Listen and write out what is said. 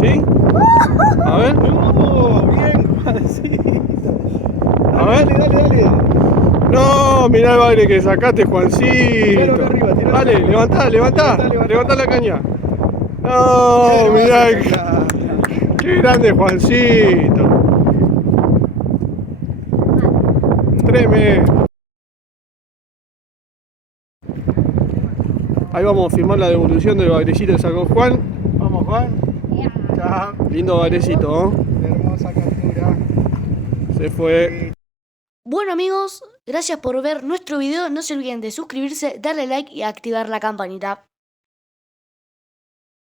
¿Sí? A ver. ¡No! Bien, Juancito. A ver. Dale. No, mirá el baile que sacaste, Tiralo Juancito. acá arriba, tiralo Dale, acá arriba. levantá Levantá. la caña. No, Bien, mirá, acá. qué grande Juancito. Tremendo. Ahí vamos a firmar la devolución del bailecito que sacó Juan. Vamos, Juan. Chao. Lindo bailecito, ¿no? Hermosa captura. Se fue. Sí. Bueno amigos, gracias por ver nuestro video. No se olviden de suscribirse, darle like y activar la campanita.